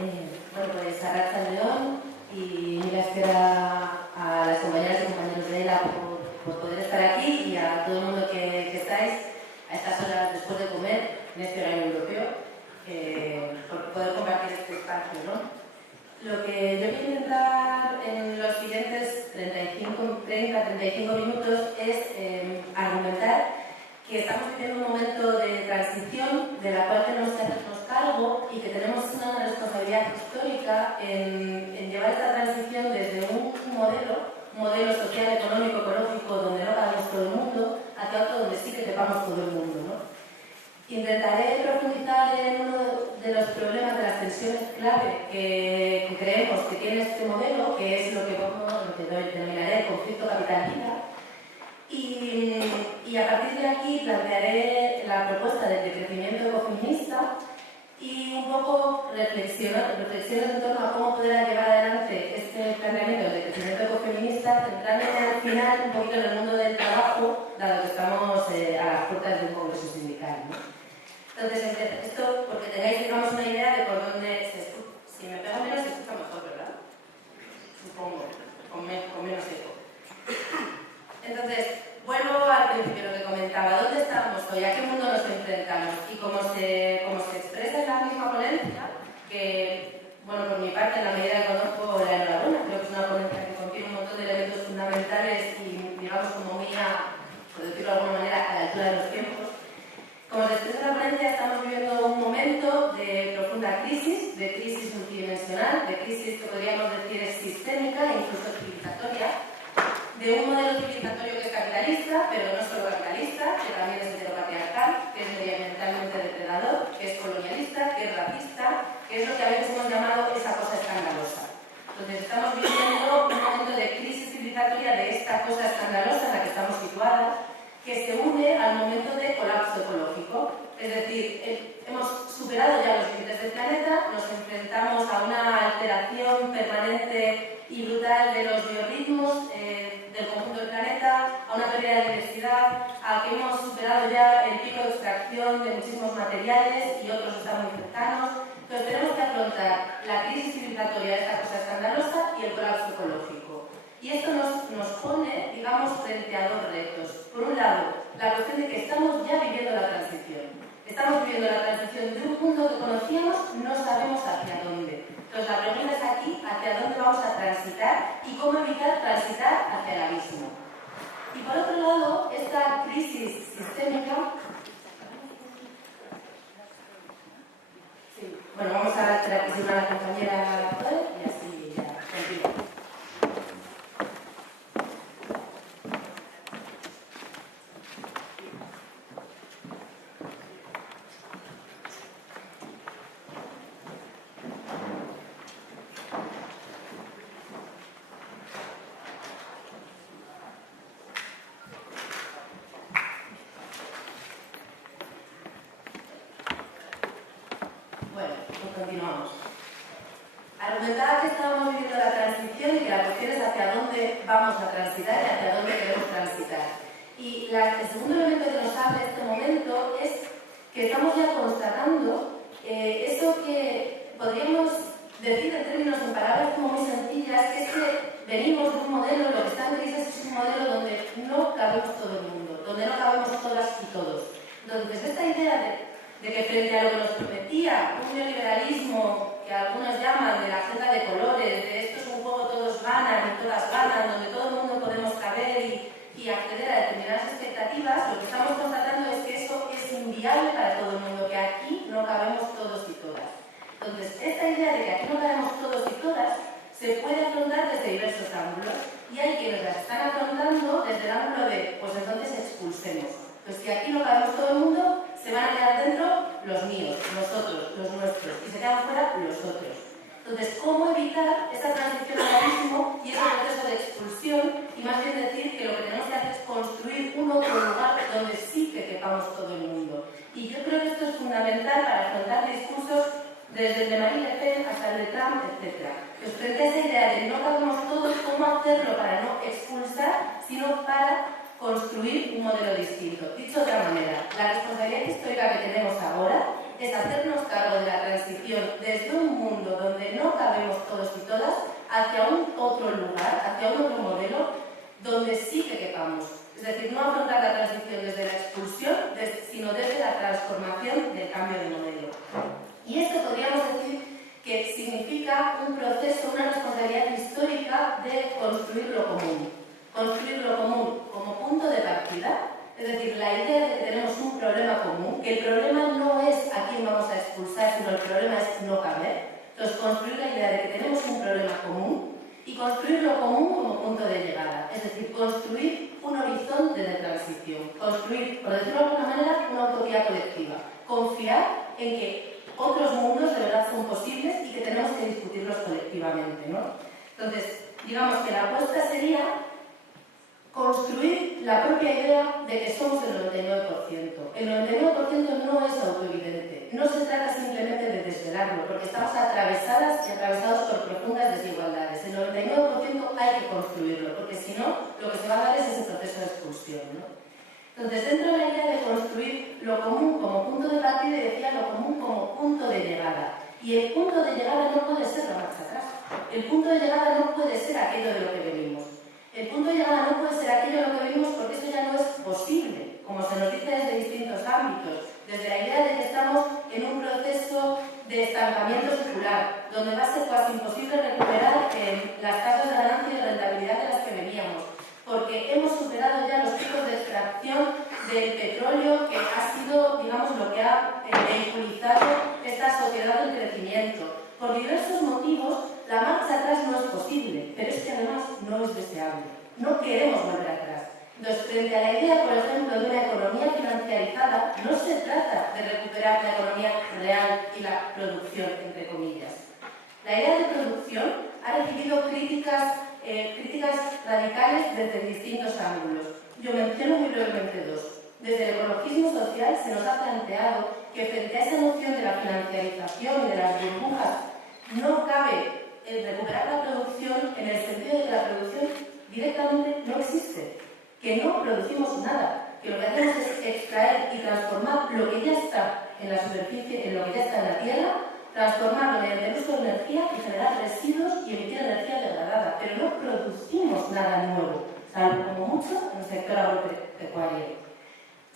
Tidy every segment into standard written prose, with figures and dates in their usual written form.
Bueno, pues Arratsaldeon y mil gracias a las compañeras y compañeros de ELA por poder estar aquí y a todo el mundo que estáis a estas horas después de comer en este horario europeo, por poder compartir este espacio, ¿no? Lo que yo voy a intentar en los siguientes 30-35 minutos es argumentar que estamos viviendo un momento de transición de la cual tenemos que hacernos cargo y que tenemos una responsabilidad histórica en llevar esta transición desde un modelo social, económico, ecológico, donde no cabemos todo el mundo, hacia otro donde sí que quepamos todo el mundo, ¿no? Intentaré profundizar en uno de los problemas de las tensiones clave que creemos que tiene este modelo, que es lo que denominaré conflicto capital-vida. Y a partir de aquí plantearé la propuesta del decrecimiento ecofeminista y un poco reflexiones en torno a cómo poder llevar adelante este planteamiento del decrecimiento ecofeminista, centrándome al final un poquito en el mundo del trabajo, dado que estamos a las puertas de un congreso sindical, ¿no? Entonces, esto porque tengáis, digamos, una idea de por dónde se escucha. Si me pego menos, se escucha mejor, ¿verdad? Supongo, con menos eco. Entonces, vuelvo al principio, lo que comentaba. ¿Dónde estamos hoy? ¿A qué mundo nos enfrentamos? Y como se expresa en la misma ponencia, que, bueno, por mi parte, en la medida que conozco, la enhorabuena, creo que es una ponencia que contiene un montón de elementos fundamentales y, digamos, como muy por decirlo de alguna manera, a la altura de los tiempos. Como se expresa en la ponencia, estamos viviendo un momento de profunda crisis, de crisis multidimensional, de crisis que podríamos decir es sistémica e incluso civilizatoria, de un modelo civilizatorio que es capitalista, pero no solo capitalista, que también es heteropatriarcal, que es medioambientalmente depredador, que es colonialista, que es racista, que es lo que a veces hemos llamado esa cosa escandalosa. Entonces estamos viviendo un momento de crisis civilizatoria de esta cosa escandalosa en la que estamos situadas, que se une al momento de colapso ecológico. Es decir, hemos superado ya los límites del planeta, nos enfrentamos a una alteración permanente y brutal de los biorritmos del conjunto del planeta, a una pérdida de diversidad, a que hemos superado ya el pico de extracción de muchísimos materiales y otros están muy cercanos. Entonces tenemos que afrontar la crisis civilizatoria de esta cosa escandalosa y el colapso ecológico. Y esto nos pone, digamos, frente a dos retos. Por un lado, la cuestión de que estamos ya viviendo la transición. Estamos viviendo la transición de un mundo que conocíamos, no sabemos hacia dónde. Entonces, la pregunta es aquí, ¿hacia dónde vamos a transitar y cómo evitar transitar hacia el abismo? Y por otro lado, esta crisis sistémica... Sí. Bueno, vamos a esperar que sirva la compañera y así ya continúo. Continuamos. Argumentaba que estábamos viviendo la transición y que la cuestión es hacia dónde vamos a transitar y hacia dónde queremos transitar. Y el segundo elemento que nos habla este momento es que estamos ya constatando eso que podríamos decir en términos, en palabras como muy sencillas, que es que venimos de un modelo, lo que está en crisis es un modelo donde no cabemos todo el mundo, donde no cabemos todas y todos. Entonces, esta idea de que frente a lo que nos prometía un neoliberalismo que algunos llaman de la agenda de colores, de esto es un juego todos ganan y todas ganan, donde todo el mundo podemos caber y acceder a determinadas expectativas, lo que estamos constatando es que eso es inviable para todo el mundo, que aquí no cabemos todos y todas. Entonces, esta idea de que aquí no cabemos todos y todas se puede afrontar desde diversos ángulos y hay quienes las están afrontando desde el ángulo de, pues entonces expulsemos. Pues si aquí no cabemos todo el mundo, se van a quedar dentro los míos, nosotros, los nuestros, y se quedan fuera los otros. Entonces, ¿cómo evitar esa transición al abismo y ese proceso de expulsión? Y más bien decir que lo que tenemos que hacer es construir un otro lugar donde sí que quepamos todo el mundo. Y yo creo que esto es fundamental para afrontar discursos desde el de Marine Le Pen hasta el de Trump, etc. Pues frente a esa idea de no cabemos todos, ¿cómo hacerlo para no expulsar, sino para construir un modelo distinto? Dicho de otra manera, la responsabilidad histórica que tenemos ahora es hacernos cargo de la transición desde un mundo donde no cabemos todos y todas hacia un otro lugar, hacia un otro modelo donde sí que quepamos. Es decir, no afrontar la transición desde la expulsión, sino desde la transformación del cambio de modelo. Y esto podríamos decir que significa un proceso, una responsabilidad histórica de construir lo común. Construir lo común como punto de partida, es decir, la idea de que tenemos un problema común, que el problema no es a quién vamos a expulsar, sino el problema es no caber. Entonces, construir la idea de que tenemos un problema común y construir lo común como punto de llegada, es decir, construir un horizonte de transición, construir, por decirlo de alguna manera, una utopía colectiva, confiar en que otros mundos de verdad son posibles y que tenemos que discutirlos colectivamente, ¿no? Entonces, digamos que la apuesta sería construir la propia idea de que somos el 99%. El 99% no es autoevidente. No se trata simplemente de desvelarlo, porque estamos atravesadas y atravesados por profundas desigualdades. El 99% hay que construirlo, porque si no, lo que se va a dar es ese proceso de expulsión, ¿no? Entonces, dentro de la idea de construir lo común como punto de partida, decía lo común como punto de llegada. Y el punto de llegada no puede ser la marcha atrás. El punto de llegada no puede ser aquello de lo que venimos. El punto de llegada no puede ser aquello de lo que venimos porque eso ya no es posible, como se nos dice desde distintos ámbitos. Desde la idea de que estamos en un proceso de estancamiento circular, donde va a ser casi imposible recuperar las tasas de ganancia y de rentabilidad de las que veníamos, porque hemos superado ya los picos de extracción del petróleo, que ha sido, digamos, lo que ha vehiculizado esta sociedad del crecimiento. Por diversos motivos, la marcha atrás no es posible, pero es que además no es deseable. No queremos volver atrás. Entonces, frente a la idea, por ejemplo, de una economía financiarizada, no se trata de recuperar la economía real y la producción, entre comillas. La idea de producción ha recibido críticas radicales desde distintos ángulos. Yo menciono muy brevemente dos. Desde el ecologismo social se nos ha planteado que frente a esa noción de la financiarización y de las burbujas no cabe recuperar la producción en el sentido de que la producción directamente no existe, que no producimos nada, que lo que hacemos es extraer y transformar lo que ya está en la superficie, en lo que ya está en la tierra, transformarlo mediante el uso de energía y generar residuos y emitir energía degradada, pero no producimos nada nuevo, salvo como mucho en el sector agropecuario.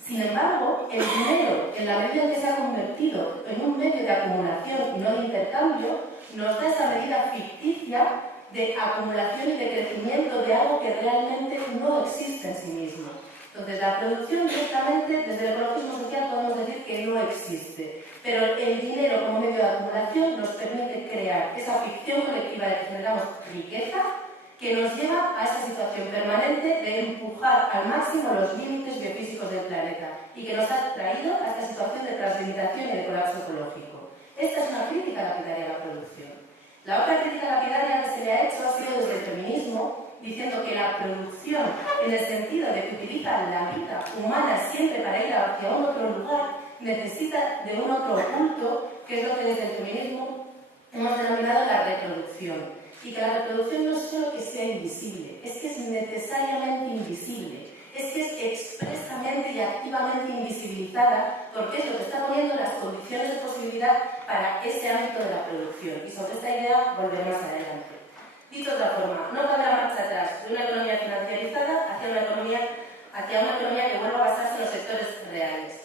Sin embargo, el dinero, en la medida en que se ha convertido en un medio de acumulación y no de intercambio, nos da esa medida ficticia de acumulación y de crecimiento de algo que realmente no existe en sí mismo. Entonces, la producción directamente, desde el ecologismo social, podemos decir que no existe. Pero el dinero como medio de acumulación nos permite crear esa ficción colectiva de que generamos riqueza que nos lleva a esa situación permanente de empujar al máximo los límites biofísicos del planeta y que nos ha traído a esta situación de translimitación y de colapso ecológico. Esta es una crítica lapidaria a la producción. La otra crítica lapidaria que se le ha hecho ha sido desde el feminismo, diciendo que la producción, en el sentido de que utiliza la vida humana siempre para ir hacia un otro lugar, necesita de un otro punto, que es lo que desde el feminismo hemos denominado la reproducción. Y que la reproducción no es solo que sea invisible, es que es necesariamente invisible, es que es expresamente y activamente invisibilizada, porque es lo que está poniendo las condiciones de posibilidad para ese ámbito de la producción. Y sobre esta idea volveré más adelante. Dicho de otra forma, no cabe la marcha atrás de una economía financiarizada hacia una economía que vuelva a basarse en los sectores reales.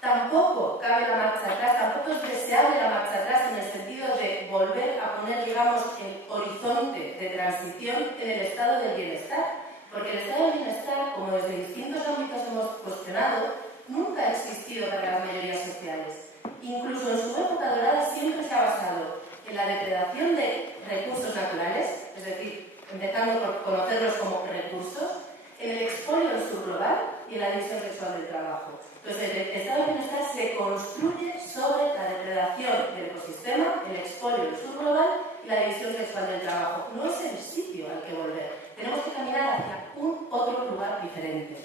Tampoco cabe la marcha atrás, tampoco es deseable la marcha atrás en el sentido de volver a poner, digamos, el horizonte de transición en el estado del bienestar. Porque el estado del bienestar, como desde distintos ámbitos hemos cuestionado, nunca ha existido para las mayorías sociales. Incluso en su época dorada siempre se ha basado en la depredación de recursos naturales, es decir, empezando por conocerlos como recursos, en el expolio del subglobal y en la división sexual del trabajo. Entonces, el estado de bienestar se construye sobre la depredación del ecosistema, el expolio del subglobal y la división sexual del trabajo. No es el sitio al que volver. Tenemos que caminar hacia un otro lugar diferente.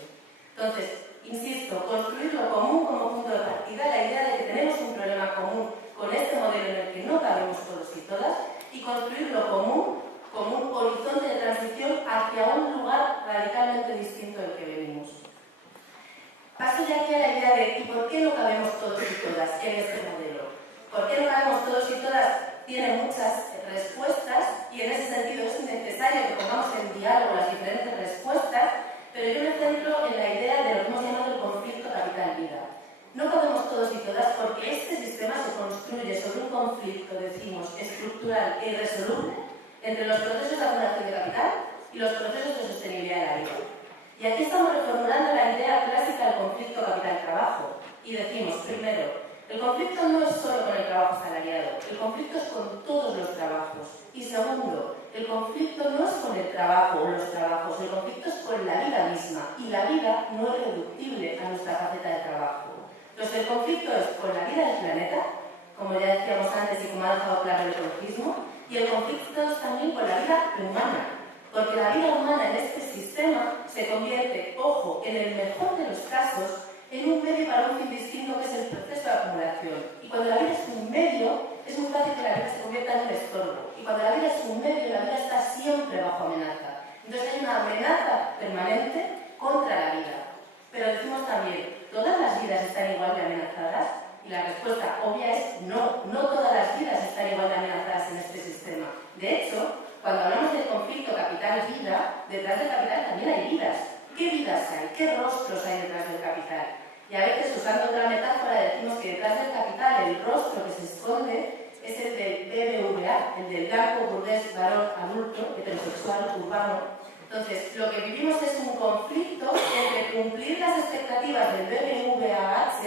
Entonces, insisto, construir lo común como punto de partida, la idea de que tenemos un problema común con este modelo en el que no cabemos todos y todas, y construir lo común como un horizonte de transición hacia un lugar radicalmente distinto del que venimos. Paso ya aquí a la idea de ¿y por qué no cabemos todos y todas en este modelo? ¿Por qué no cabemos todos y todas? Tiene muchas respuestas y en ese sentido es necesario que pongamos en diálogo las diferentes respuestas, pero yo me centro en la idea de lo que hemos llamado el conflicto capital-vida. No cabemos todos y todas porque este sistema se construye sobre un conflicto, decimos, estructural e irresoluble entre los procesos de acumulación de capital y los procesos de sostenibilidad de la vida. Y aquí estamos reformulando la idea clásica del conflicto capital-trabajo y decimos, primero, el conflicto no es solo con el trabajo asalariado, el conflicto es con todos los trabajos. Y segundo, el conflicto no es con el trabajo o los trabajos, el conflicto es con la vida misma. Y la vida no es reductible a nuestra faceta de trabajo. Entonces, el conflicto es con la vida del planeta, como ya decíamos antes y como ha dejado claro el ecologismo, y el conflicto es también con la vida humana. Porque la vida humana en este sistema se convierte, ojo, en el mejor de los casos, en un medio para un fin distinto que es el proceso de acumulación. Y cuando la vida es un medio, es muy fácil que la vida se convierta en un estorbo. Y cuando la vida es un medio, la vida está siempre bajo amenaza. Entonces hay una amenaza permanente contra la vida. Pero decimos también, ¿todas las vidas están igual de amenazadas? Y la respuesta obvia es no, no todas las vidas están igual de amenazadas en este sistema. De hecho, cuando hablamos del conflicto capital-vida, detrás del capital también hay vidas. ¿Qué vidas hay? ¿Qué rostros hay detrás del capital? Y a veces, usando otra metáfora, decimos que detrás del capital el rostro que se esconde es el del BBVA, el del blanco, burgués, varón, adulto, heterosexual, urbano. Entonces, lo que vivimos es un conflicto entre cumplir las expectativas del BBVAH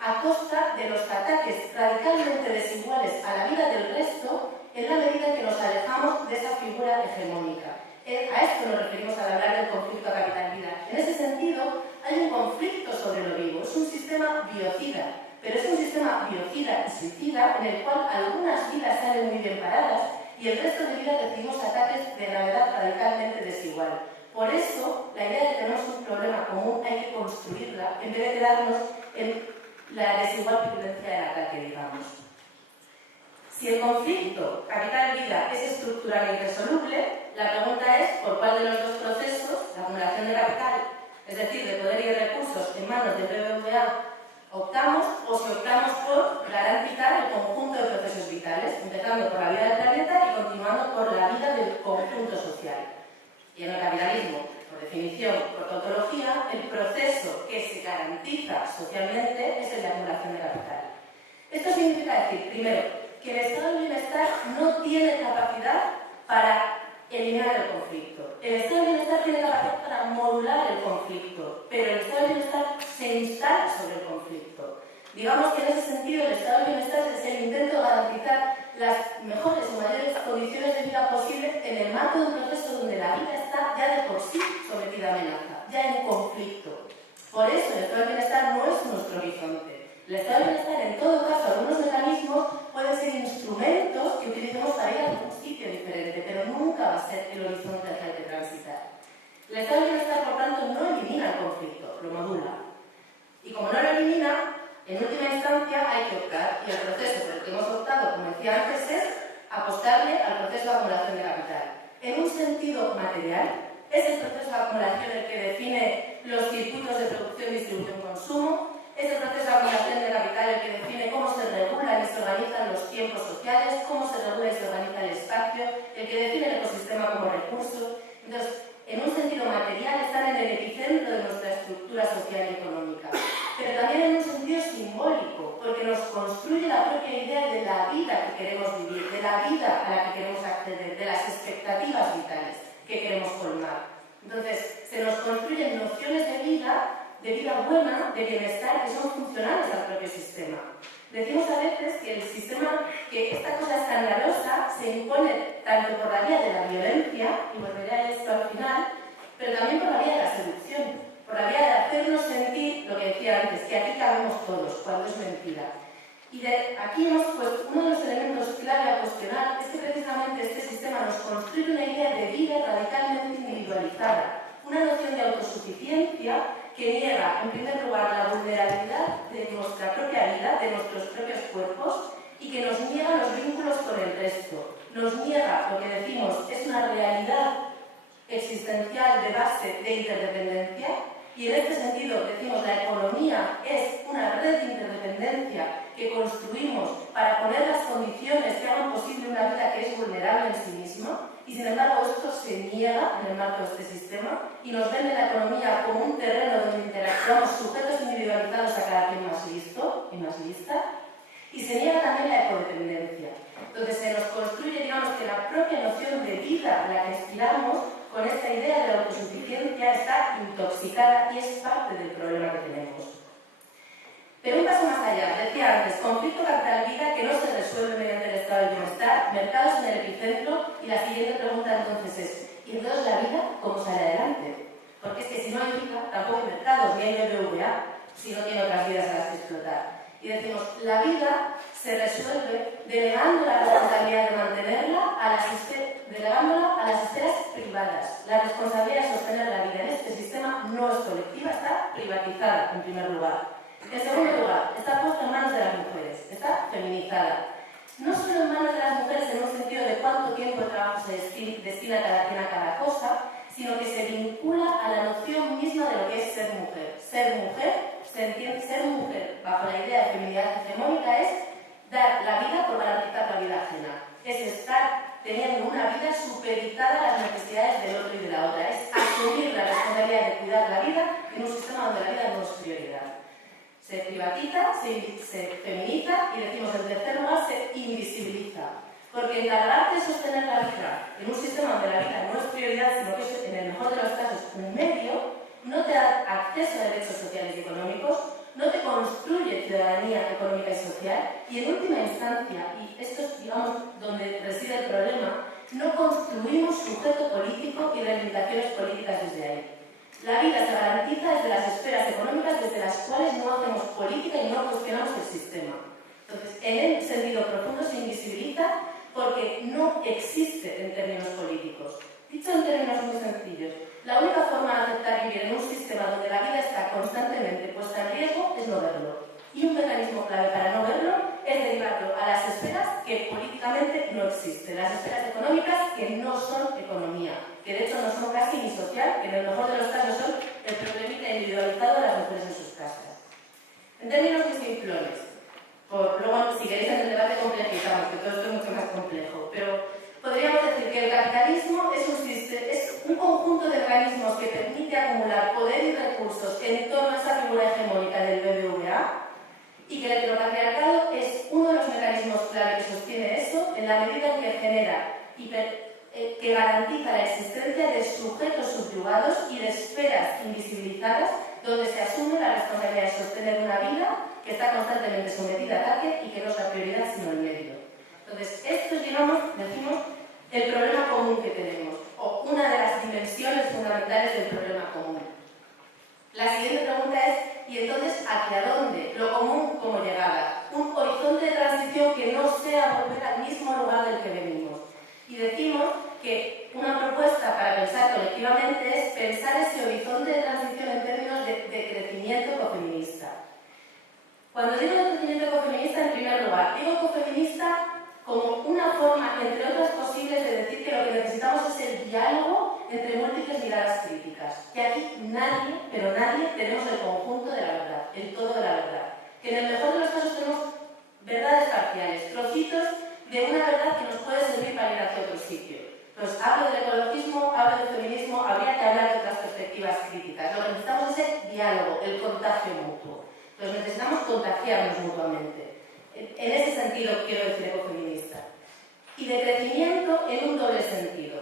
a costa de los ataques radicalmente desiguales a la vida del resto en la medida que nos alejamos de esa figura hegemónica. A esto nos referimos al hablar del conflicto capital-vida. En ese sentido, hay un conflicto sobre lo vivo. Es un sistema biocida, pero es un sistema biocida y suicida en el cual algunas vidas salen muy bien paradas y el resto de vidas recibimos ataques de gravedad radicalmente desigual. Por eso, la idea de que tenemos un problema común hay que construirla en vez de quedarnos en la desigual virulencia del ataque, digamos. Si el conflicto capital-vida es estructural e irresoluble, la pregunta es por cuál de los dos procesos, la acumulación de capital, es decir, de poder y de recursos en manos del BBVA, optamos o si optamos por garantizar el conjunto de procesos vitales, empezando por la vida del planeta y continuando por la vida del conjunto social. Y en el capitalismo, por definición, por tautología, el proceso que se garantiza socialmente es el de acumulación de capital. Esto significa decir, primero, que el estado del bienestar no tiene capacidad para eliminar el conflicto. El estado del bienestar tiene capacidad para modular el conflicto, pero el estado del bienestar se instala sobre el conflicto. Digamos que en ese sentido el estado del bienestar es el intento de garantizar las mejores o mayores condiciones de vida posibles en el marco de un proceso donde la vida está ya de por sí sometida a amenaza, ya en conflicto. Por eso el estado del bienestar no es nuestro horizonte. El estado del bienestar, en todo caso, algunos mecanismos pueden ser instrumentos que utilicemos para ir a un sitio diferente, pero nunca va a ser el horizonte hacia el que transitar. El estado del bienestar, por tanto, no elimina el conflicto, lo modula. Y como no lo elimina, en última instancia hay que optar, y el proceso por el que hemos optado, como decía antes, es apostarle al proceso de acumulación de capital. En un sentido material, es el proceso de acumulación el que define los circuitos de producción, distribución y consumo. Es el proceso de acumulación de capital el que define cómo se regulan y se organizan los tiempos sociales, cómo se regula y se organiza el espacio, el que define el ecosistema como recurso. Entonces, en un sentido material, están en el epicentro de nuestra estructura social y económica. Pero también en un sentido simbólico, porque nos construye la propia idea de la vida que queremos vivir, de la vida a la que queremos acceder, de las expectativas vitales que queremos colmar. Entonces, se nos construyen nociones de vida buena, de bienestar, que son funcionales al propio sistema. Decimos a veces que el sistema, que esta cosa escandalosa se impone tanto por la vía de la violencia, y volveré a esto al final, pero también por la vía de la seducción, por la vía de hacernos sentir lo que decía antes, que aquí cabemos todos, cuando es mentira. Y de aquí uno de los elementos clave a cuestionar es que precisamente este sistema nos construye una idea de vida radicalmente individualizada, una noción de autosuficiencia que niega, en primer lugar, la vulnerabilidad de nuestra propia vida, de nuestros propios cuerpos, y que nos niega los vínculos con el resto. Nos niega lo que decimos es una realidad existencial de base de interdependencia, Y en este sentido decimos la economía es una red de interdependencia que construimos para poner las condiciones que hagan posible una vida que es vulnerable en sí misma, y sin embargo esto se niega en el marco de este sistema y nos vende la economía como un terreno donde interactuamos sujetos individualizados a cada quien más listo y más lista, y se niega también la ecodependencia. Entonces se nos construye, digamos, que la propia noción de vida a la que aspiramos con esta idea de la autosuficiencia está intoxicada y es parte del problema que tenemos. Pero un paso más allá, decía antes, conflicto capital-vida que no se resuelve mediante el estado del bienestar, mercados en el epicentro, y la siguiente pregunta entonces es, ¿y entonces la vida cómo sale adelante? Porque es que si no hay vida, tampoco hay mercados, ni hay BBVA, si no tiene otras vidas a las que explotar. Y decimos, la vida se resuelve delegando la responsabilidad de mantenerla delegándola a las esferas privadas. La responsabilidad de sostener la vida en este sistema no es colectiva, está privatizada en primer lugar. En segundo lugar, está puesta en manos de las mujeres, está feminizada. No solo en manos de las mujeres en un sentido de cuánto tiempo de trabajo se destina cada quien a cada cosa, sino que se vincula a la noción misma de lo que es ser mujer. Ser mujer bajo la idea de feminidad hegemónica es dar la vida por garantizar la vida ajena. Es estar teniendo una vida supeditada a las necesidades del otro y de la otra. Es asumir la responsabilidad de cuidar la vida en un sistema donde la vida no es prioridad. Se privatiza, se feminiza y decimos en tercer lugar se invisibiliza. Porque encargarte de sostener la vida en un sistema donde la vida no es prioridad, sino que es en el mejor de los casos un medio, no te da acceso a derechos sociales y económicos, no te construye ciudadanía económica y social y en última instancia, y esto es digamos donde reside el problema, no construimos sujeto político y reivindicaciones políticas desde ahí. La vida se garantiza desde las esferas económicas desde las cuales no hacemos política y no cuestionamos el sistema. Entonces, en el sentido profundo se invisibiliza porque no existe en términos políticos. Dicho en términos muy sencillos, la única forma de aceptar vivir en un sistema donde la vida está constantemente puesta en riesgo es no verlo. Y un mecanismo clave para no verlo es derivarlo a las esferas que políticamente no existen, las esferas económicas que no son economía, que de hecho no son casi ni social, que en el mejor de los casos son el problemita individualizado de las mujeres en sus casas. En términos muy simplones, luego si queréis en el debate complejizamos, que todo esto es mucho más complejo, pero podríamos decir que el capitalismo es un conjunto de mecanismos que permite acumular poder y recursos en torno a esa figura hegemónica del BBVA y que el heteropatriarcado es uno de los mecanismos clave que sostiene eso en la medida en que genera que garantiza la existencia de sujetos subyugados y de esferas invisibilizadas donde se asume la responsabilidad de sostener una vida que está constantemente sometida a ataque y que no es la prioridad sino el medio. Entonces, esto es, decimos, el problema común que tenemos, o una de las dimensiones fundamentales del problema común. La siguiente pregunta es, ¿y entonces hacia dónde? Lo común como llegada. Un horizonte de transición que no sea volver al mismo lugar del que venimos. Y decimos que una propuesta para pensar colectivamente es pensar ese horizonte de transición en términos de crecimiento ecofeminista. Cuando digo de crecimiento ecofeminista, en primer lugar, digo ecofeminista como una forma, entre otras posibles, de decir que lo que necesitamos es el diálogo entre múltiples miradas críticas. Que aquí nadie, pero nadie, tenemos el conjunto de la verdad, el todo de la verdad. Que en el mejor de los casos tenemos verdades parciales, trocitos de una verdad que nos puede servir para ir hacia otro sitio. Pues hablo del ecologismo, hablo del feminismo, habría que hablar de otras perspectivas críticas. Lo que necesitamos es el diálogo, el contagio mutuo. Pues necesitamos contagiarnos mutuamente. En ese sentido quiero decir ecofeminista. Y de crecimiento en un doble sentido.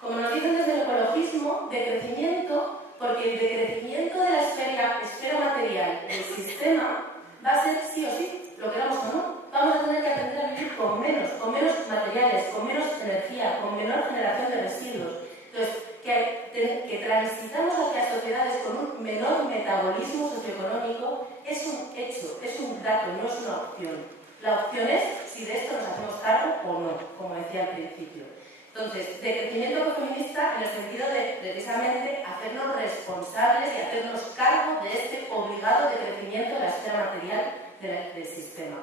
Como nos dicen desde el ecologismo, de crecimiento, porque el decrecimiento de la esfera material del sistema va a ser sí o sí, lo queramos o no. Vamos a tener que aprender a vivir con menos materiales, con menos energía, con menor generación de residuos. Entonces, que transitamos hacia sociedades con un menor metabolismo socioeconómico es un hecho, es un dato, no es una opción. La opción es si de esto nos hacemos cargo o no, como decía al principio. Entonces, de crecimiento ecofeminista en el sentido de precisamente hacernos responsables y hacernos cargo de este obligado decrecimiento de la esfera material del sistema.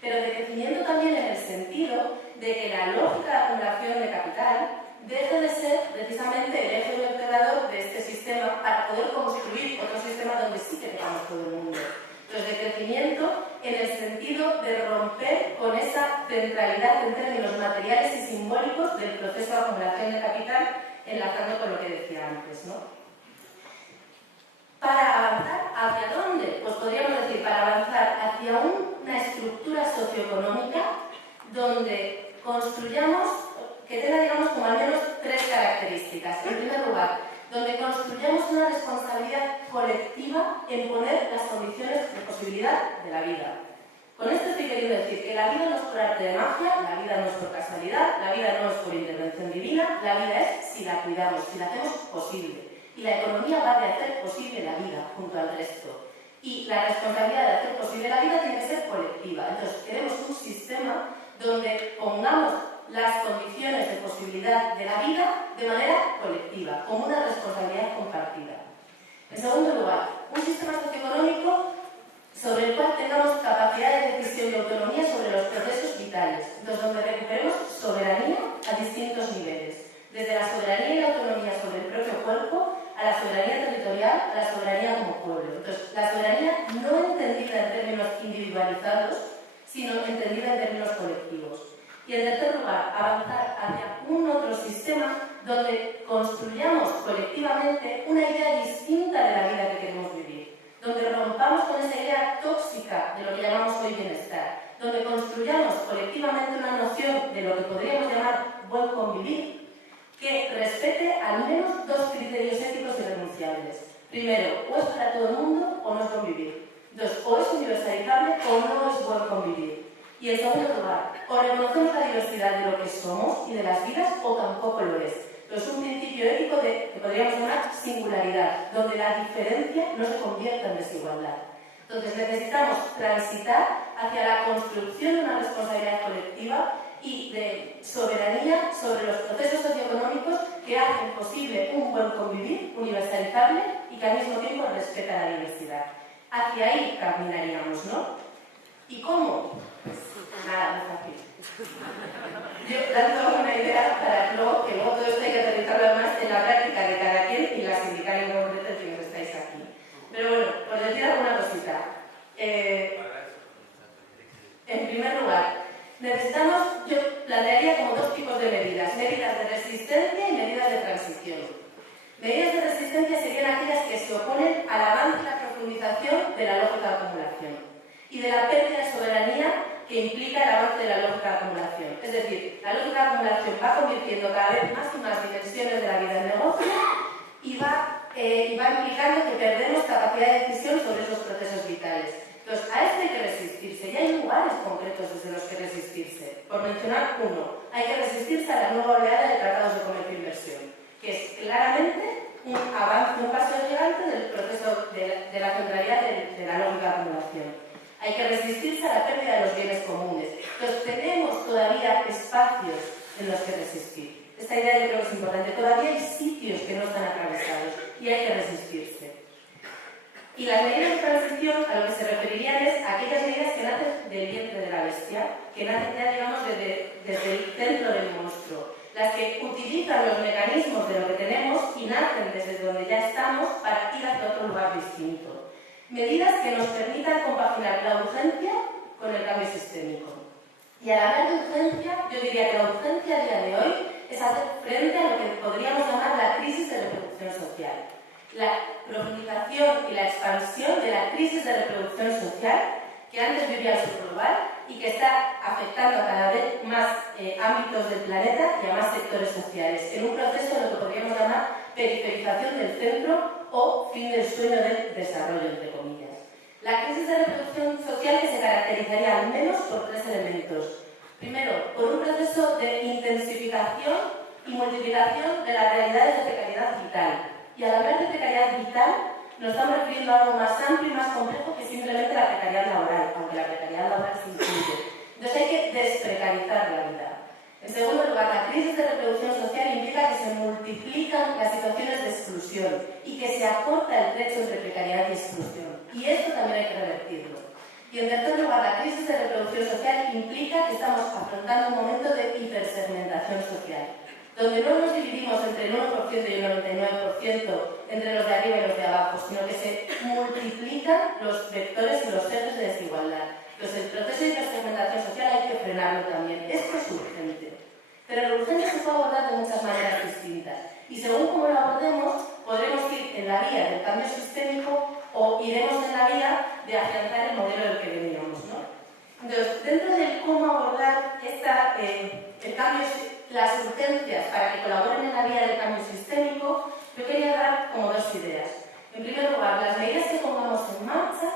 Pero de crecimiento también en el sentido de que la lógica de acumulación de capital deje de ser precisamente el eje vertebrador de este sistema sistema para poder construir otro sistema donde sí que tengamos todo el mundo. Entonces, de crecimiento en el sentido de romper con esa centralidad en términos materiales y simbólicos del proceso de acumulación de capital, enlazando con lo que decía antes, ¿no? Para avanzar, ¿hacia dónde? Pues podríamos decir, para avanzar hacia una estructura socioeconómica donde construyamos, que tenga, digamos, como al menos tres características. En primer lugar, donde construyamos una responsabilidad colectiva en poner las condiciones de posibilidad de la vida. Con esto estoy queriendo decir que la vida no es por arte de magia, la vida no es por casualidad, la vida no es por intervención divina, la vida es si la cuidamos, si la hacemos posible. Y la economía va de hacer posible la vida junto al resto. Y la responsabilidad de hacer posible la vida tiene que ser colectiva. Entonces, queremos un sistema donde pongamos las condiciones de posibilidad de la vida de manera colectiva, como una responsabilidad compartida. En segundo lugar, un sistema socioeconómico sobre el cual tengamos capacidad de decisión y autonomía sobre los procesos vitales, donde recuperemos soberanía a distintos niveles, desde la soberanía y la autonomía sobre el propio cuerpo a la soberanía territorial, a la soberanía como pueblo. Entonces, la soberanía no entendida en términos individualizados, sino entendida en términos colectivos. Y en tercer lugar, avanzar hacia un otro sistema donde construyamos colectivamente una idea distinta de la vida que queremos vivir, donde rompamos con esa idea tóxica de lo que llamamos hoy bienestar, donde construyamos colectivamente una noción de lo que podríamos llamar buen convivir, que respete al menos dos criterios éticos irrenunciables. Primero, o es para todo el mundo o no es convivir. Dos, o es universalizable o no es buen convivir. Y en segundo lugar, o reconocemos la diversidad de lo que somos y de las vidas o tampoco lo es. Es un principio ético que podríamos llamar singularidad, donde la diferencia no se convierta en desigualdad. Entonces necesitamos transitar hacia la construcción de una responsabilidad colectiva y de soberanía sobre los procesos socioeconómicos que hacen posible un buen convivir universalizable y que al mismo tiempo respeta la diversidad. Hacia ahí caminaríamos, ¿no? ¿Y cómo? Nada, muy fácil. Yo dando una idea para que luego todo esto hay que aterrizarlo además en la práctica de cada quien y la sindical en concreto de quienes estáis aquí. Pero bueno, por decir alguna cosita. En primer lugar, yo plantearía como dos tipos de medidas de resistencia y medidas de transición. Medidas de resistencia serían aquellas que se oponen al avance y la profundización de la lógica de acumulación y de la pérdida de soberanía que implica el avance de la lógica de acumulación. Es decir, la lógica de acumulación va convirtiendo cada vez más y más dimensiones de la vida en negocio y va implicando que perdemos capacidad de decisión sobre esos procesos vitales. Entonces, a esto hay que resistirse y hay lugares concretos desde los que resistirse. Por mencionar uno, hay que resistirse a la nueva oleada de tratados de comercio e inversión, que es claramente un avance, un paso gigante del proceso de la centralidad de la lógica de acumulación. Hay que resistirse a la pérdida de los bienes comunes. Entonces, tenemos todavía espacios en los que resistir. Esta idea yo creo que es importante. Todavía hay sitios que no están atravesados y hay que resistirse. Y las medidas de transición a lo que se referirían es a aquellas medidas que nacen del vientre de la bestia, que nacen ya, digamos, desde el centro del monstruo. Las que utilizan los mecanismos de lo que tenemos y nacen desde donde ya estamos para ir hacia otro lugar distinto. Medidas que nos permitan compaginar la urgencia con el cambio sistémico. Y al hablar de urgencia, yo diría que la urgencia a día de hoy es hacer frente a lo que podríamos llamar la crisis de reproducción social. La profundización y la expansión de la crisis de reproducción social que antes vivía el sur global y que está afectando a cada vez más ámbitos del planeta y a más sectores sociales, en un proceso de lo que podríamos llamar periferización del centro o fin del sueño del desarrollo, entre comillas. La crisis de reproducción social que se caracterizaría al menos por tres elementos. Primero, por un proceso de intensificación y multiplicación de las realidades de precariedad vital. Y al hablar de precariedad vital, nos estamos refiriendo a algo más amplio y más complejo que simplemente la precariedad laboral, aunque la precariedad laboral se incluye. Entonces hay que desprecarizar la vida. En segundo lugar, la crisis de reproducción social implica que se multiplican las situaciones de exclusión y que se acorta el trecho entre precariedad y exclusión. Y esto también hay que revertirlo. Y en tercer lugar, la crisis de reproducción social implica que estamos afrontando un momento de hipersegmentación social. donde no nos dividimos entre el 1% y el 99% entre los de arriba y los de abajo, sino que se multiplican los vectores y los ejes de desigualdad. Entonces, el proceso de hipersegmentación social hay que frenarlo también. Esto es urgente. Pero lo urgente se puede abordar de muchas maneras distintas. Y según cómo lo abordemos, podremos ir en la vía del cambio sistémico o iremos en la vía de afianzar el modelo del que veníamos, ¿no? Entonces, dentro de cómo abordar el cambio, las urgencias para que colaboren en la vía del cambio sistémico, yo quería dar como dos ideas. En primer lugar, las medidas que pongamos en marcha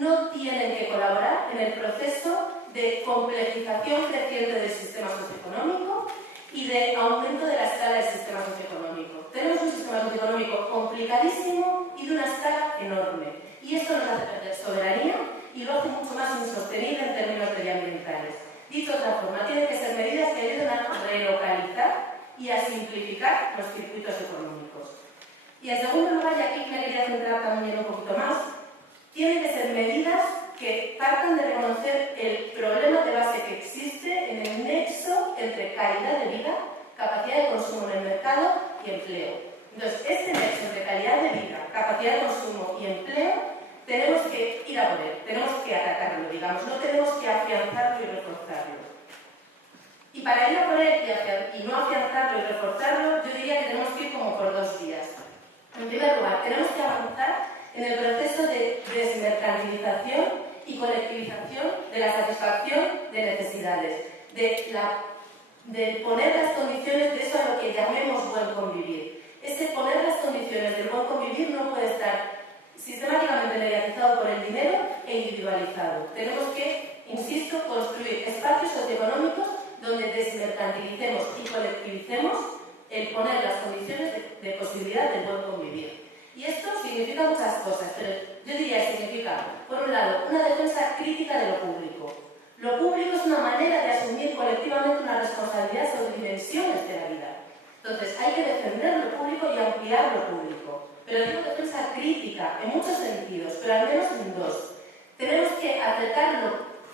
no tienen que colaborar en el proceso de complejización creciente del sistema socioeconómico y de aumento de la escala del sistema socioeconómico. Tenemos un sistema socioeconómico complicadísimo y de una escala enorme. Y esto nos hace perder soberanía y lo hace mucho más insostenible en términos medioambientales. Dicho de otra forma, tienen que ser medidas que ayuden a relocalizar y a simplificar los circuitos económicos. Y en segundo lugar, y aquí me quería centrar también un poquito más, tienen que ser medidas que partan de reconocer el problema de base que existe en el nexo entre calidad de vida, capacidad de consumo en el mercado y empleo. Entonces, este nexo entre calidad de vida, capacidad de consumo y empleo, tenemos que ir a por él, tenemos que atacarlo, digamos, no tenemos que afianzarlo y reforzarlo. Y para ir a por él y no afianzarlo y reforzarlo, yo diría que tenemos que ir como por dos vías. En primer lugar, tenemos que avanzar en el proceso de desmercantilización y colectivización de la satisfacción de necesidades, de poner las condiciones de eso a lo que llamemos buen convivir. Ese poner las condiciones del buen convivir no puede estar sistemáticamente mediatizado por el dinero e individualizado. Tenemos que, insisto, construir espacios socioeconómicos donde desmercantilicemos y colectivicemos el poner las condiciones de posibilidad del buen convivir. Y esto significa muchas cosas, pero yo diría que significa, por un lado, una defensa crítica de lo público. Lo público es una manera de asumir colectivamente una responsabilidad sobre dimensiones de la vida. Entonces, hay que defender lo público y ampliar lo público. Pero digo defensa crítica, en muchos sentidos, pero al menos en dos. Tenemos que acercar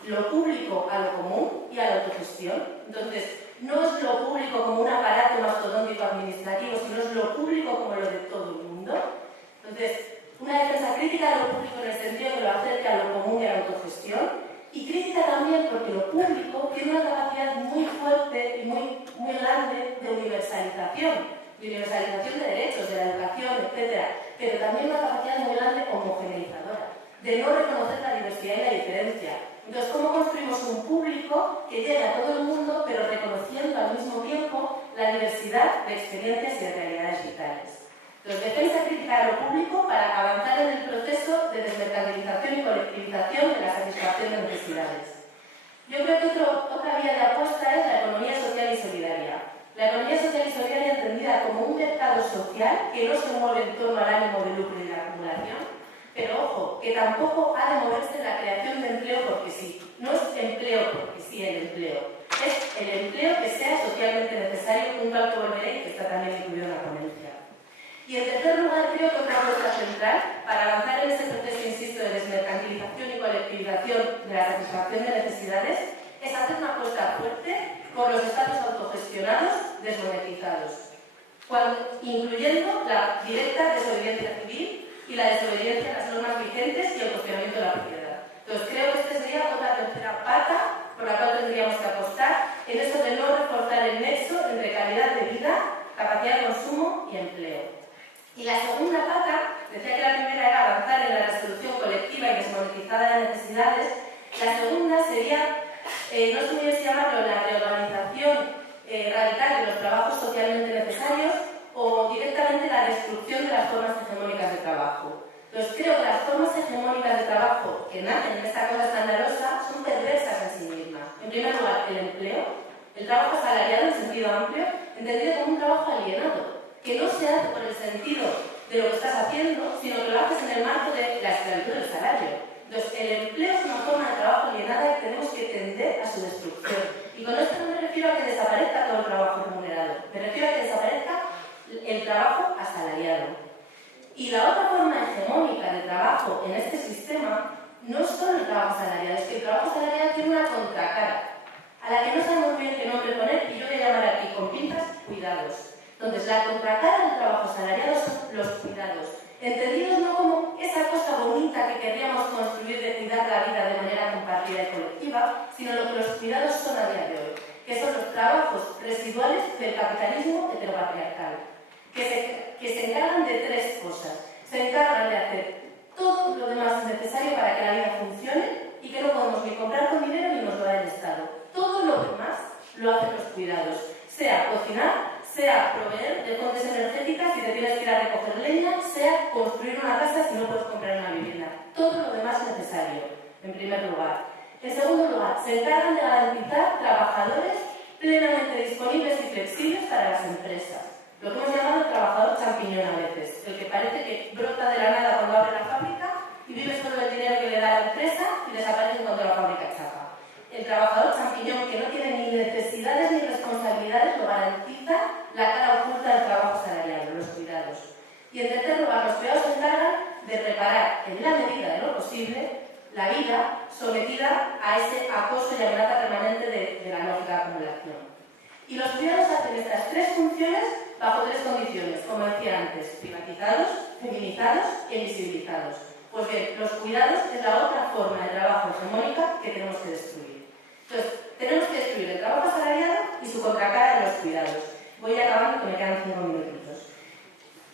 lo público a lo común y a la autogestión. Entonces, no es lo público como un aparato mastodóntico administrativo, sino es lo público como lo de todo el mundo. Entonces, una defensa crítica de lo público en el sentido que lo acerca a lo común y a la autogestión, y crítica también porque lo público tiene una capacidad muy fuerte y muy grande de universalización de derechos, de la educación, etc. Pero también una capacidad muy grande homogeneizadora, de no reconocer la diversidad y la diferencia. Entonces, ¿cómo construimos un público que llegue a todo el mundo, pero reconociendo al mismo tiempo la diversidad de experiencias y de realidades vitales? Entonces, defensa crítica de lo público para avanzar en el proceso de desmercantilización y colectivización de la satisfacción de necesidades. Yo creo que otra vía de apuesta es la economía social y solidaria. La economía social y solidaria entendida como un mercado social que no se mueve en torno al ánimo de lucro y la acumulación, pero ojo, que tampoco ha de moverse en la creación de empleo porque sí. No es empleo porque sí el empleo. Es el empleo que sea socialmente necesario, junto al que volveré, que está también incluido en la ponencia. Y en tercer lugar, creo que otra apuesta central para avanzar en ese proceso, insisto, de desmercantilización y colectivización de la satisfacción de necesidades es hacer una apuesta fuerte por los espacios autogestionados desmonetizados, incluyendo la directa desobediencia civil y la desobediencia a las normas vigentes y el cuestionamiento de la propiedad. Entonces, creo que esta sería otra tercera pata por la cual tendríamos que apostar en eso de no reforzar el nexo entre calidad de vida, capacidad de consumo y empleo. Y la segunda pata, decía que la primera era avanzar en la resolución colectiva y desmonetizada de necesidades, la segunda sería, no sé muy bien si llamarlo, la reorganización radical de los trabajos socialmente necesarios o directamente la destrucción de las formas hegemónicas de trabajo. Entonces creo que las formas hegemónicas de trabajo que nacen en esta cosa escandalosa son perversas en sí mismas. En primer lugar, el empleo, el trabajo asalariado en sentido amplio, entendido como un trabajo alienado, que no se hace por el sentido de lo que estás haciendo, sino que lo haces en el marco de la esclavitud del salario. Entonces, el empleo es una forma de trabajo alienada y tenemos que tender a su destrucción. Y con esto no me refiero a que desaparezca todo el trabajo remunerado, me refiero a que desaparezca el trabajo asalariado. Y la otra forma hegemónica de trabajo en este sistema no es solo el trabajo asalariado, es que el trabajo asalariado tiene una contracara, a la que no sabemos bien qué nombre poner, y yo voy a llamar aquí con pinzas, cuidado. cuidados. Entonces, la contracara del trabajo asalariado son los cuidados, entendidos no como esa cosa bonita que queríamos construir de cuidar la vida de manera compartida y colectiva, sino lo que los cuidados son a día de hoy, que son los trabajos residuales del capitalismo heteropatriarcal, que se encargan de tres cosas. Se encargan de hacer todo lo demás necesario para que la vida funcione y que no podemos ni comprar con dinero ni nos lo da el Estado. Todo lo demás lo hacen los cuidados, sea cocinar, sea proveer de fuentes energéticas si te tienes que ir a recoger leña, sea construir una casa si no puedes comprar una vivienda. Todo lo demás necesario, en primer lugar. En segundo lugar, se encargan de garantizar trabajadores plenamente disponibles y flexibles para las empresas. Lo que hemos llamado el trabajador champiñón a veces, el que parece que brota de la nada cuando abre la fábrica y vive solo del dinero que le da la empresa y desaparece cuando la fábrica chapa. El trabajador champiñón que no tiene ni necesidades ni responsabilidades lo garantiza la cara oculta del trabajo salarial, los cuidados. Y en tercer lugar, los cuidados se encargan de reparar, en la medida de lo posible, la vida sometida a ese acoso y amenaza permanente de la lógica de acumulación. Y los cuidados hacen estas tres funciones bajo tres condiciones, como decía antes, privatizados, feminizados e invisibilizados. Pues bien, los cuidados es la otra forma de trabajo hegemónica que tenemos que destruir. Entonces, tenemos que destruir el trabajo asalariado y su contracara de los cuidados. Voy acabando, que me quedan 5 minutitos.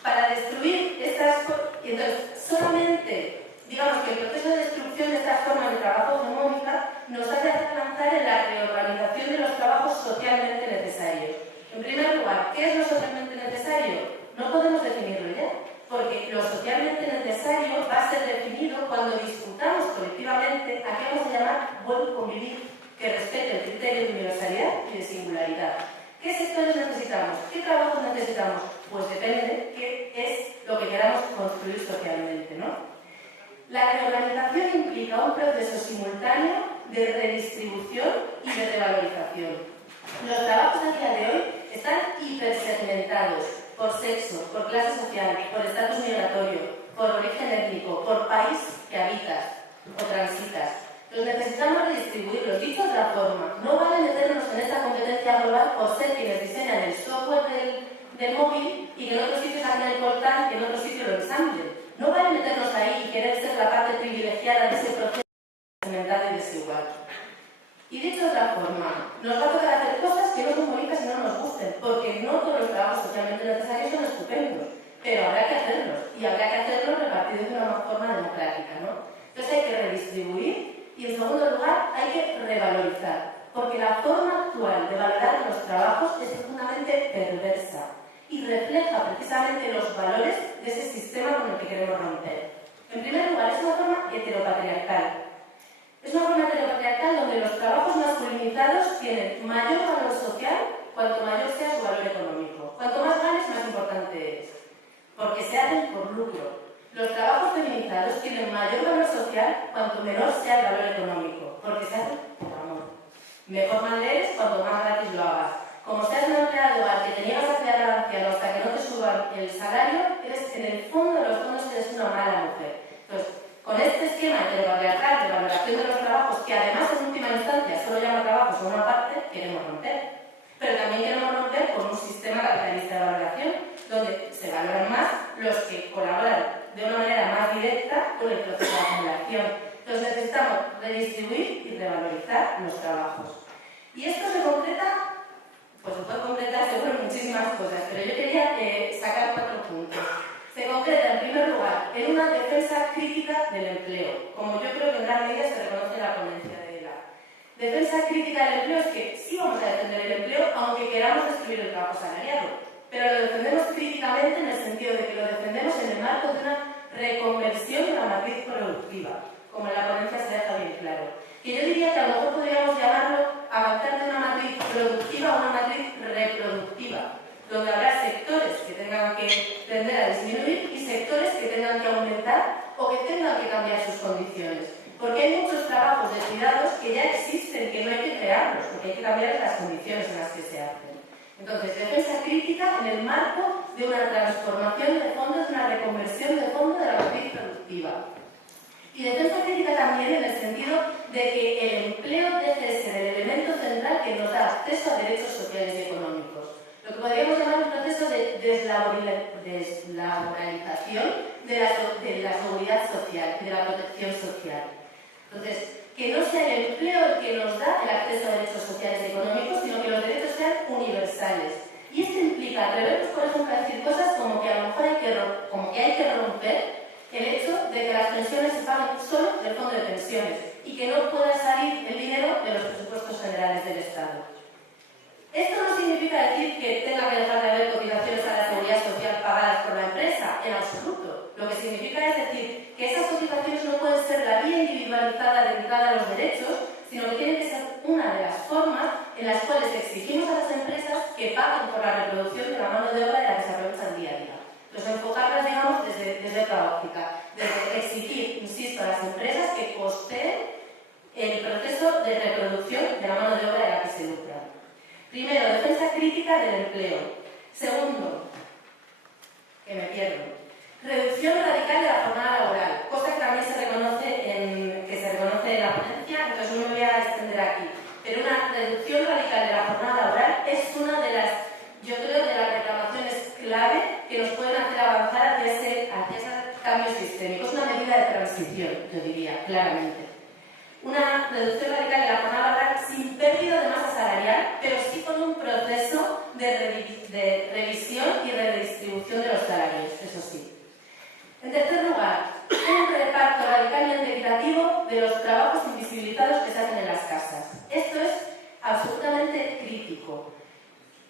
Para destruir estas cosas, y entonces, solamente, digamos que el proceso de destrucción de estas formas de trabajo hegemónica nos hace avanzar en la reorganización de los trabajos socialmente necesarios. En primer lugar, ¿qué es lo socialmente necesario? No podemos definirlo ya, porque lo socialmente necesario va a ser definido cuando discutamos colectivamente a qué vamos a llamar buen convivir, que respete el criterio de universalidad y de singularidad. ¿Qué sectores necesitamos? ¿Qué trabajos necesitamos? Pues depende qué es lo que queramos construir socialmente, ¿no? La reorganización implica un proceso simultáneo de redistribución y de revalorización. Los trabajos a día de hoy están hipersegmentados por sexo, por clase social, por estatus migratorio, por origen étnico, por país que habitas o transitas. Los necesitamos redistribuirlos. Dicho de otra forma, no vale meternos en esta competencia global por ser quienes diseñan el software del móvil y que en otros sitios hagan el cortar y en otros sitios lo ensamblen. No vale meternos ahí y querer ser la parte privilegiada de ese proceso segmentado y desigual. Y dicho de otra forma, nos va a tocar hacer cosas que no son bonitas y no nos gusten, porque no todos los trabajos socialmente necesarios son estupendos, pero habrá que hacerlos, y habrá que hacerlos repartidos de una forma democrática, ¿no? Entonces hay que redistribuir y, en segundo lugar, hay que revalorizar, porque la forma actual de valorar los trabajos es profundamente perversa y refleja precisamente los valores de ese sistema con el que queremos romper. En primer lugar, es una forma heteropatriarcal. Es una forma heteropatriarcal donde los trabajos masculinizados tienen mayor valor social cuanto mayor sea su valor económico. Cuanto más ganes, más importante es, porque se hacen por lucro. Los trabajos feminizados tienen mayor valor social cuanto menor sea el valor económico, porque se hacen por amor. Mejor mal eres cuanto más gratis lo hagas. Como seas una empleada de hogar que te niegas a criar al anciano hasta que no te suban el salario, eres en el fondo de los fondos eres una mala mujer. Entonces, con este esquema heteropatriarcal de valoración de los trabajos, que además en última instancia solo llama trabajos a una parte, queremos romper. Pero también queremos romper con un sistema capitalista de valoración, donde se valoran más los que colaboran de una manera más directa con el proceso de acumulación. Entonces necesitamos redistribuir y revalorizar los trabajos. Y esto se concreta, pues se puede concretar seguro en muchísimas cosas, pero yo quería sacar 4 puntos. Se concreta, en primer lugar, en una defensa crítica del empleo, como yo creo que en gran medida se reconoce en la ponencia de ELA. Defensa crítica del empleo es que sí vamos a defender el empleo, aunque queramos destruir el trabajo asalariado, pero lo defendemos críticamente en el sentido de que lo defendemos en el marco de una reconversión de la matriz productiva, como en la ponencia se deja bien claro. Que yo diría que a lo mejor podríamos llamarlo avanzar de una matriz productiva a una matriz reproductiva, donde habrá sectores que tengan que tender a disminuir y sectores que tengan que aumentar o que tengan que cambiar sus condiciones. Porque hay muchos trabajos de cuidados que ya existen, que no hay que crearlos, porque hay que cambiar las condiciones en las que se hacen. Entonces, defensa crítica en el marco de una transformación de fondo, de una reconversión de fondo de la matriz productiva. Y defensa crítica también en el sentido de que el empleo debe ser el elemento central que nos da acceso a derechos sociales y económicos. Lo que podríamos llamar un de la seguridad social, de la protección social. Entonces, que no sea el empleo el que nos da el acceso a derechos sociales y económicos, sino que los derechos sean universales. Y esto implica atrevernos, por ejemplo, a decir cosas como que a lo mejor hay que romper el hecho de que las pensiones se paguen solo del fondo de pensiones y que no pueda salir el dinero de los presupuestos generales del Estado. Esto no significa decir que tenga que dejar de haber cotizaciones a la seguridad social pagadas por la empresa, en absoluto. Lo que significa es decir que esas cotizaciones no pueden ser la vía individualizada de entrada a los derechos, sino que tienen que ser una de las formas en las cuales exigimos a las empresas que paguen por la reproducción de la mano de obra de la que se aprovechan día a día. Entonces, enfocarlas, digamos, desde otra óptica, desde exigir, insisto, a las empresas que costeen el proceso de reproducción de la mano de obra de la que se lucran. Primero, defensa crítica del empleo. Segundo, que me pierdo, reducción radical de la jornada laboral, cosa que también se reconoce en la ponencia, entonces no me voy a extender aquí. Pero una reducción radical de la jornada laboral es una de las, yo creo, de las reclamaciones clave que nos pueden hacer avanzar hacia ese cambio sistémico. Es una medida de transición, yo diría, claramente. Una reducción radical de la jornada laboral sin pérdida de masa salarial, pero sí con un proceso de revisión y redistribución de los salarios, eso sí. En tercer lugar, un reparto radicalmente equitativo de los trabajos invisibilizados que se hacen en las casas. Esto es absolutamente crítico,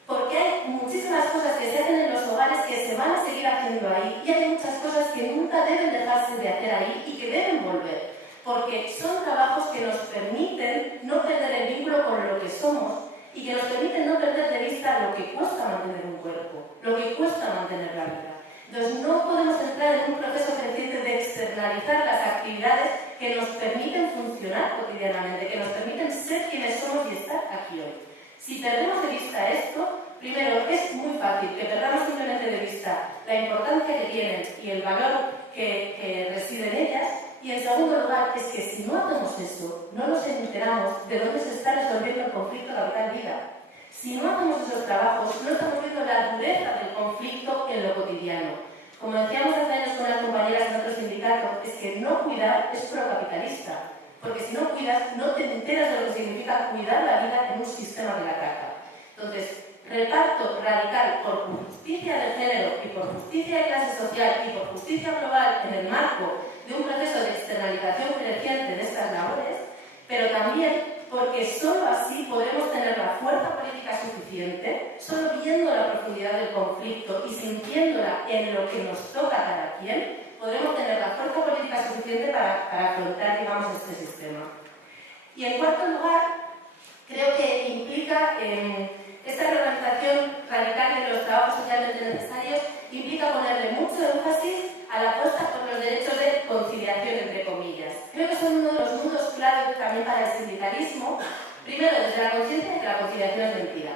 porque hay muchísimas cosas que se hacen en los hogares que se van a seguir haciendo ahí, y hay muchas cosas que nunca deben dejarse de hacer ahí y que deben volver, porque son trabajos que nos permiten no perder el vínculo con lo que somos y que nos permiten no perder de vista lo que cuesta mantener un cuerpo, lo que cuesta mantener la vida. Entonces, no podemos entrar en un proceso creciente de externalizar las actividades que nos permiten funcionar cotidianamente, que nos permiten ser quienes somos y estar aquí hoy. Si perdemos de vista esto, primero, es muy fácil que perdamos simplemente de vista la importancia que tienen y el valor que reside en ellas. Y en segundo lugar, es que si no hacemos eso, no nos enteramos de dónde se está resolviendo el conflicto capital-vida. Si no hacemos esos trabajos, no estamos viendo la dureza del conflicto en lo cotidiano. Como decíamos hace años con las compañeras en otro sindicato, es que no cuidar es procapitalista. Porque si no cuidas, no te enteras de lo que significa cuidar la vida en un sistema que la ataca. Entonces, reparto radical por justicia de género y por justicia de clase social y por justicia global en el marco de un proceso de externalización creciente de estas labores, pero también porque solo así podremos tener la fuerza política suficiente, solo viendo la profundidad del conflicto y sintiéndola en lo que nos toca a cada quien, podremos tener la fuerza política suficiente para afrontar, digamos, este sistema. Y en cuarto lugar, creo que implica esta reorganización radical de los trabajos socialmente necesarios, implica ponerle mucho énfasis a la apuesta por los derechos de conciliación, entre comillas. Creo que son uno de los nudos clave también para el sindicalismo, primero desde la conciencia de que la conciliación es mentira.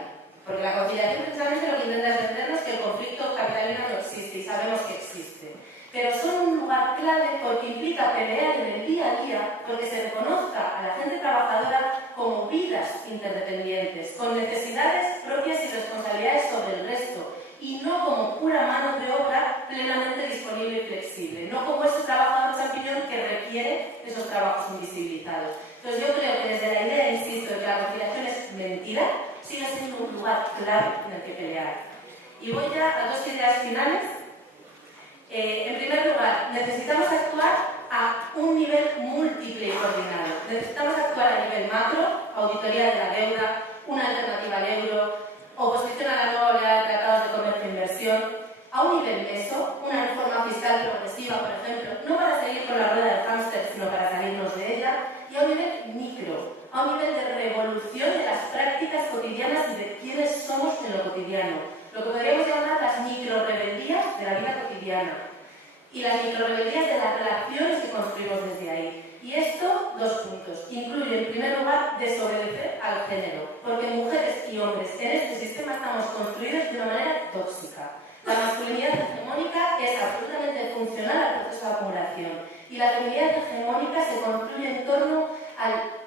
Porque la conciliación precisamente lo que intenta es entendernos que el conflicto capitalino no existe y sabemos que existe. Pero son un lugar clave porque implica pelear en el día a día, porque se reconozca a la gente trabajadora como vidas interdependientes, con necesidades propias y responsabilidades sobre el resto, y no como pura mano de obra plenamente disponible y flexible, no como ese trabajador champiñón que requiere esos trabajos invisibilizados. Entonces yo creo que desde la idea, insisto, de que la conciliación es mentira, sigue siendo un lugar clave en el que pelear. Y voy ya a dos ideas finales. En primer lugar, necesitamos actuar a un nivel múltiple y coordinado. Necesitamos actuar a nivel macro, auditoría de la deuda, una alternativa al euro, oposición a la nueva oleada de tratados de comercio e inversión, a un nivel meso, una reforma fiscal progresiva, por ejemplo, no para seguir con la rueda del hámster, sino para salirnos de ella, y a un nivel micro, a un nivel de revolución de las prácticas cotidianas y de quiénes somos en lo cotidiano. Lo que podríamos llamar las microrebeldías de la vida cotidiana y las microrebeldías de las relaciones que construimos desde ahí. Y esto, dos puntos. Incluye, en primer lugar, desobedecer al género, porque mujeres y hombres en este sistema estamos construidos de una manera tóxica. La masculinidad hegemónica es absolutamente funcional al proceso de acumulación y la feminidad hegemónica se construye en torno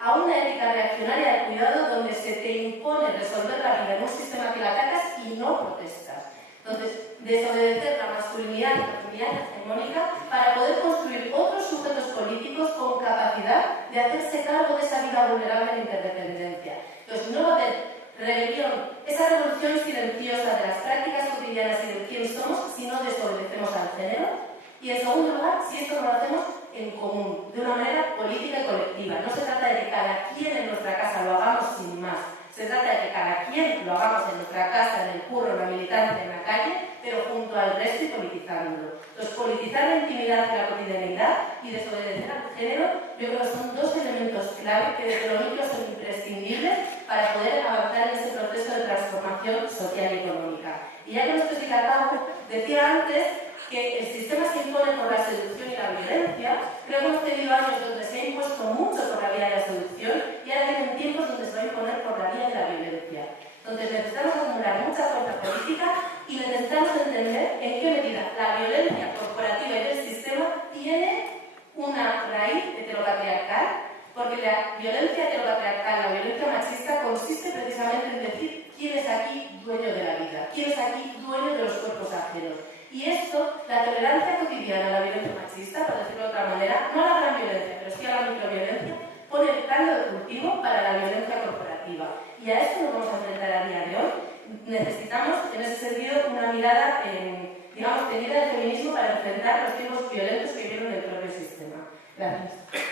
a una ética reaccionaria de cuidado donde se te impone resolver la vida en un sistema que la atacas y no protestas. Entonces, desobedecer la masculinidad y la feminidad hegemónica Mónica, para poder construir otros sujetos políticos con capacidad de hacerse cargo de esa vida vulnerable de interdependencia. Entonces, no va a haber rebelión, esa revolución silenciosa de las prácticas cotidianas y de quién somos si no desobedecemos al género. Y en segundo lugar, si esto lo hacemos en común, de una manera política y colectiva. No se trata de que cada quien en nuestra casa lo hagamos sin más. Se trata de que cada quien lo hagamos en nuestra casa, en el curro, en la militancia, en la calle, pero junto al resto y politizándolo. Entonces, politizar la intimidad y la cotidianidad y desobedecer al género, yo creo que son dos elementos clave que desde lo único son imprescindibles para poder avanzar en ese proceso de transformación social y económica. Y ya que no estoy acabo, decía antes que el sistema se impone por la seducción y la violencia. Creo que hemos tenido años donde se ha impuesto mucho por la vía de la seducción y ahora vienen tiempos donde se va a imponer por la vía de la violencia. Entonces necesitamos acumular mucha fuerza política y necesitamos entender en qué medida la violencia corporativa y del sistema tiene una raíz heteropatriarcal, porque la violencia heteropatriarcal, la violencia machista, consiste precisamente en decir quién es aquí dueño de la vida, quién es aquí dueño de los cuerpos ajenos. Y esto, la tolerancia cotidiana a la violencia machista, por decirlo de otra manera, no a la gran violencia, pero sí a la microviolencia, pone el caldo de cultivo para la violencia corporativa. Y a esto nos vamos a enfrentar a día de hoy. Necesitamos, en ese sentido, una mirada, digamos, tenida del feminismo para enfrentar los tiempos violentos que viven en el propio sistema. Gracias.